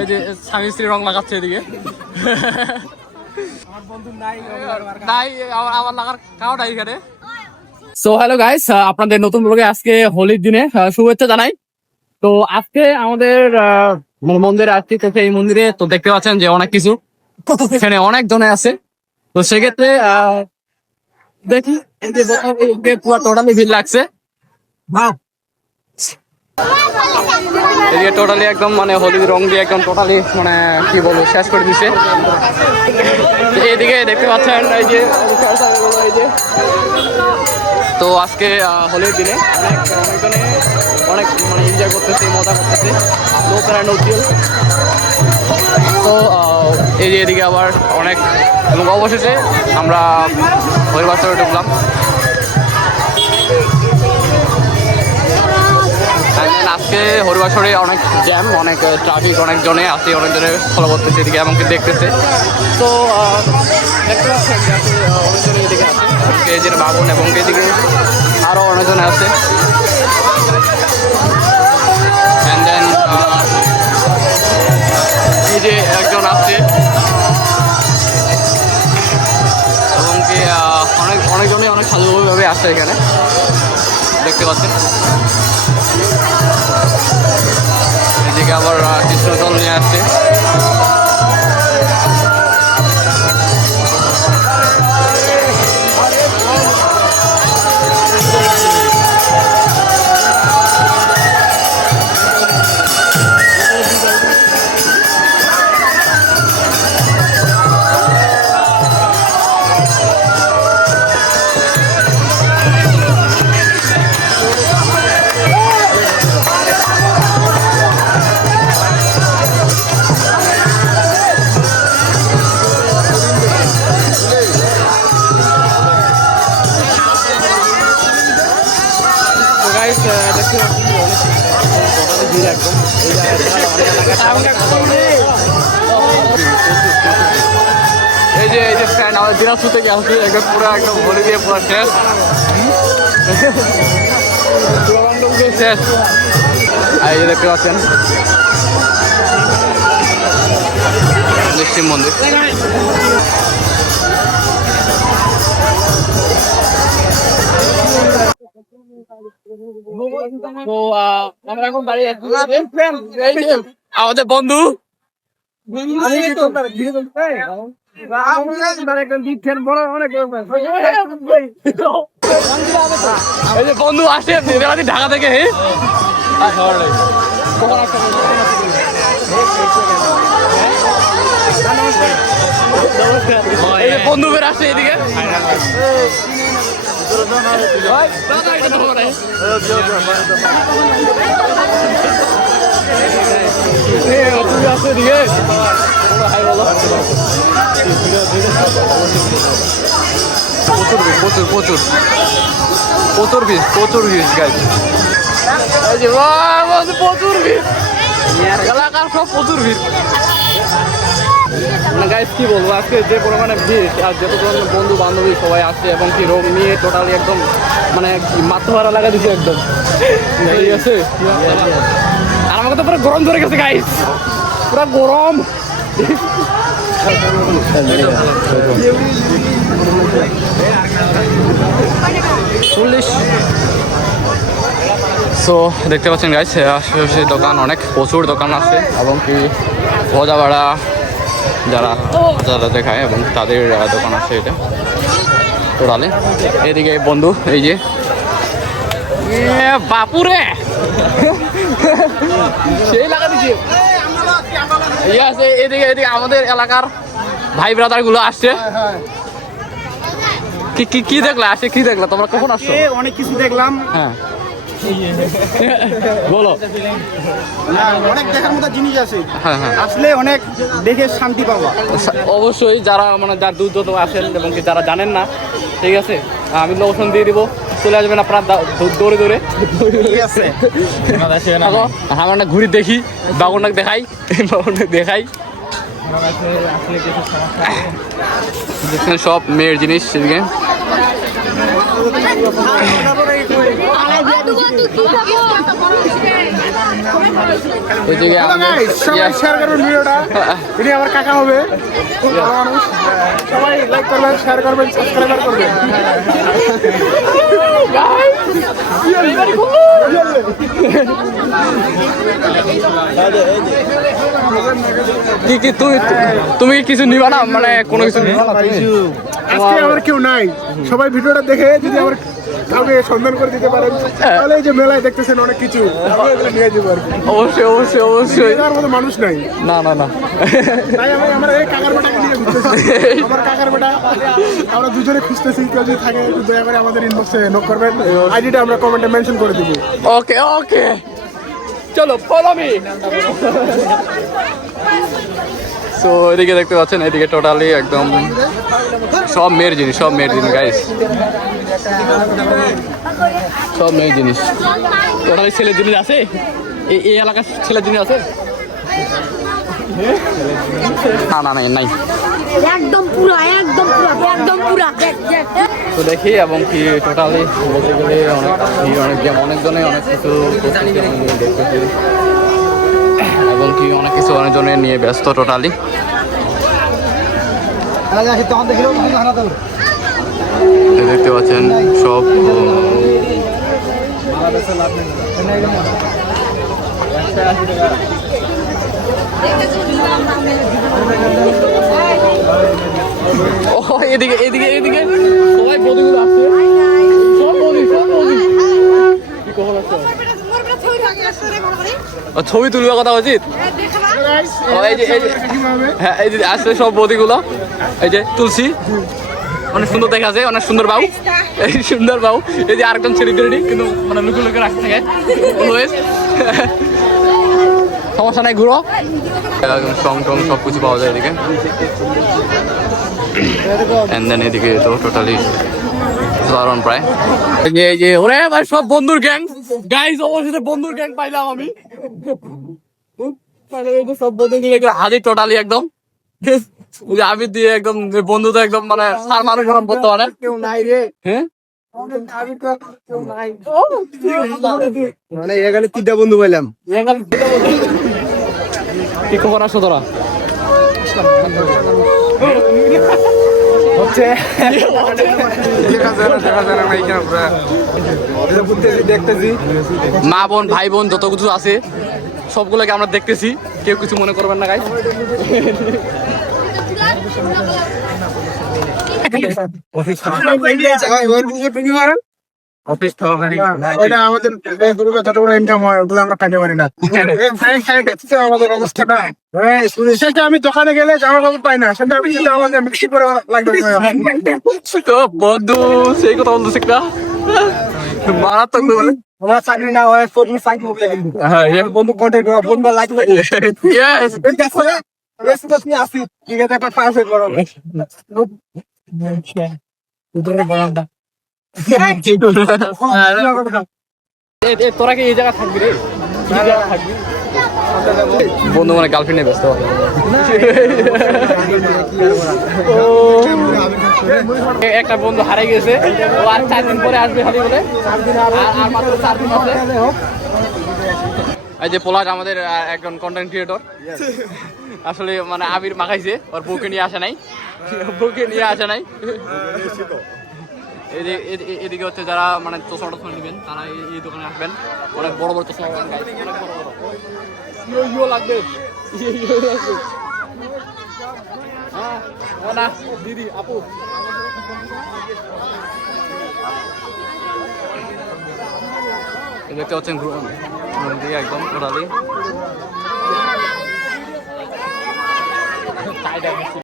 এই যে স্বামী স্ত্রী রং লাগাচ্ছে এদিকে। নাই আমার লাগার কাউটা এখানে। সো হ্যালো গাইস, আপনাদের নতুন ব্লগে আজকে হোলির দিনে শুভেচ্ছা জানাই। তো আজকে আমাদের মন্দিরে আসছি, তো সেই মন্দিরে তো দেখতে পাচ্ছেন যে অনেক কিছু এখানে অনেক জনে আছে। তো সেক্ষেত্রে দেখি পুরো টোটালি ভিড় লাগছে। এদিকে টোটালি একদম মানে হলুদ রং দিয়ে একদম টোটালি মানে কি বলবো শেষ করে দিছে। এইদিকে দেখতে পাচ্ছেন এই যে তো আজকে হোলির দিনে অনেকজনে অনেক মানে এনজয় করতেছে, মজা করতেছে, লোকেরা নদীও। তো এই যে এদিকে আবার অনেক লোক, অবশেষে আমরা হরিবাসরে ঢুকলাম। আজকে হরিবাসরে অনেক জ্যাম, অনেক ট্রাফিক, অনেকজনে আসে, অনেকজনে ফলো করতেছে এদিকে এমনকি দেখতেছে। তো দেখতে পাচ্ছেন যে অনেকজনে এদিকে আছে, এই যে বাবন এবং এদিকে আরও অনেকজনে আছে। অ্যান্ড দেন এই যে একজন আসছে এবং কি অনেকজনে অনেক সাজুভাবে আসছে এখানে দেখতে পাচ্ছেন। এদিকে আবার কৃষ্ণচল নিয়ে আসছে। এই যে ফ্যান আমাদের দিনাজপুর থেকে আসছে, একদম পুরো একদম হোলি দিয়ে পুরো শেষ, শেষ। আর এই দেখতে পাচ্ছেন শিব মন্দির। তো আমরা এখন দাঁড়িয়ে আমাদের বন্ধু বন্ধু আসে ঢাকা থেকে। বন্ধু বের আসছে এদিকে। প্রচুর প্রচুর প্রচুর ভিড়, প্রচুর ভিড় গাইজ, প্রচুর ভিড়, এলাকার সব প্রচুর ভিড়। মানে গাইজ কি বলবো, আজকে যে পরিমাণে ভিড় আর যত পরিমাণে বন্ধু বান্ধবী সবাই আসছে এবং কি রোগ নিয়ে টোটালি একদম মানে মাথা লাগা দিচ্ছে একদম, ঠিক আছে। আর আমাকে তো পুরো গরম ধরে গেছে গাইজ, পুরো গরম। সো দেখতে পাচ্ছেন গাইজ, আশেপাশে দোকান অনেক, প্রচুর দোকান আছে এবং কি ভজা ভাড়া যারা দেখায় এবং তাদের দোকান আছে এটা টোটালি। এদিকে বন্ধু এই যে বাপুরে সেই লাগা দিচ্ছে। এদিকে এদিকে আমাদের এলাকার ভাই ব্রাদার গুলো আসছে। কি কি দেখলা আসে, কি দেখলা তোমরা, কখন আসছো? অনেক কিছু দেখলাম। হ্যাঁ বলো। অনেক দেখার মতো জিনিস আছে, হ্যাঁ হ্যাঁ, আসলে অনেক দেখে শান্তি পাবো অবশ্যই। যারা মানে যার দূর দূর আসেন এবং কি যারা জানেন না, ঠিক আছে, আমি লোকেশন দিয়ে দিব, চলে আসবেন আপনার দৌড়ে দৌড়ে। আমার না ঘুরি দেখি, বাগনটাক দেখাই, বাগনটাক দেখাই। সব মেয়ের জিনিস সেদিকে এদিকে সবাই শেয়ার করবেন ভিডিওটা। ইনি আমার কাকা হবে, ভালো মানুষ। সবাই লাইক করবেন, শেয়ার করবেন, সাবস্ক্রাইব করবেন। কি কি তুমি কি কিছু নিবা না, মানে কোনো কিছু নিবা না তুমি? আজকে আমার কেউ নাই, সবাই ভিডিওটা দেখে যদি আমার কাউকে সন্ধান করে দিতে পারেন তাহলে এই যে মেলায় দেখতেছেন অনেক কিছু আমি এগুলো নিয়ে যাবো আর কি। অবশ্যই অবশ্যই অবশ্যই। এটার মতো মানুষ নাই। না না না, তাই আমি আমার এই কাকার বেটাকে নিয়ে ঘুরতেছি। আমার কাকার বেটা, আমরা দুজনে খুঁজতেছি, কেউ যদি থাকে একটু দয়া করে আমাদের ইনবক্সে নক করবেন, আইডিটা আমরা কমেন্টে মেনশন করে দিব। ওকে ওকে, চলো ফলো মি। সো এদিকে দেখতে পাচ্ছেন, এদিকে টোটালি একদম সব মেয়ের জিনিস, সব মেয়ের জিনিস গাইস, সব মেয়ের জিনিস। টোটালি ছেলের জিনিস আছে, এই এলাকার ছেলের জিনিস আছে? না না নাই নাই, একদম পুরা একদম পুরা একদম পুরা। তো দেখি এবং কি টোটালি বলতে গেলে অনেক ভিড়, অনেকজনে অনেক কিছু করতেছে, অনেকজনে দেখতেছে এবং কি অনেক কিছু অনেকজনে নিয়ে ব্যস্ত টোটালি। দেখতে পাচ্ছেন সব এদিকে এদিকে এদিকে সবাই বন্ধুগুলো আসছে, সব বন্ধু সব বন্ধু। কি খবর আছে? ছবি তুলবে কথা উচিত। হ্যাঁ এই যে আসছে সব বৌদিগুলো, এই যে তুলসী অনেক সুন্দর দেখা আছে, অনেক সুন্দর বাবু, এই সুন্দর বাবু। এই যে আরেকজন সেলিব্রিটি কিন্তু মানে লুকে লুকে রাখতে থাকে অলওয়েজ। সমস্যা নাই, ঘুরো। সং টং সব কিছু পাওয়া যায় এদিকে। এন্ড দেন এদিকে তো টোটালি দারুণ প্রায়। এই যে ওরে ভাই সব বন্ধুর গ্যাং গাইস, অবশ্যই বন্ধুর গ্যাং পাইলাম আমি। সব বন্ধুগুলো হাজির টোটালি একদম। আমি দিয়ে একদম বন্ধু তো একদম মানে সার মানুষ বর্তমানে কেউ নাই রে। হ্যাঁ মানে এখানে তিনটা বন্ধু পাইলাম। কি খবর আসো তোরা? মা বোন ভাই বোন যত কিছু আছে সবগুলোকে আমরা দেখতেছি, কেউ কিছু মনে করবেন না গাইস। এটা আমাদের গ্রুপে যত বড় ইনকাম হয় ওগুলো আমরা খাইতে পারি না। আমাদের অবস্থাটা সেটা আমি দোকানে গেলে জামা কাপড় পাই না, সেটা আমি আমাদের মিক্সি করে লাগবে। তো বন্ধু সেই কথা বলতেছে একটা মারাত্মক বলে আমার চাকরি না হয় চাকরি বন্ধু কন্টেন্ট বন্ধু লাইক আসি ঠিক আছে একটা পাঁচ করো তোরা কি এই জায়গা থাকবি রে? থাকবি বন্ধু মানে গার্লফ্রেন্ডে ব্যস্ত। একটা বন্ধু হারিয়ে গেছে, ও আর 4 দিন পরে আসবে হারিয়ে বলে, আর মাত্র 4 দিন আছে। এই যে পলাশ আমাদের একজন কন্টেন্ট ক্রিয়েটর, আসলে মানে আবির মাখাইছে, ওর বউকে নিয়ে আসে নাই, বউকে নিয়ে আসে নাই। এদিকে হচ্ছে যারা মানে চশমা টশমা নেবেন তারা এই দোকানে আসবেন, অনেক বড় বড় চশমা পাবেন গাইস, অনেক বড় বড়। ইয়ো লাগবে, ইয়ো লাগবে। হ্যাঁ না দিদি আপু দেখতে পাচ্ছেন একদম টোটালি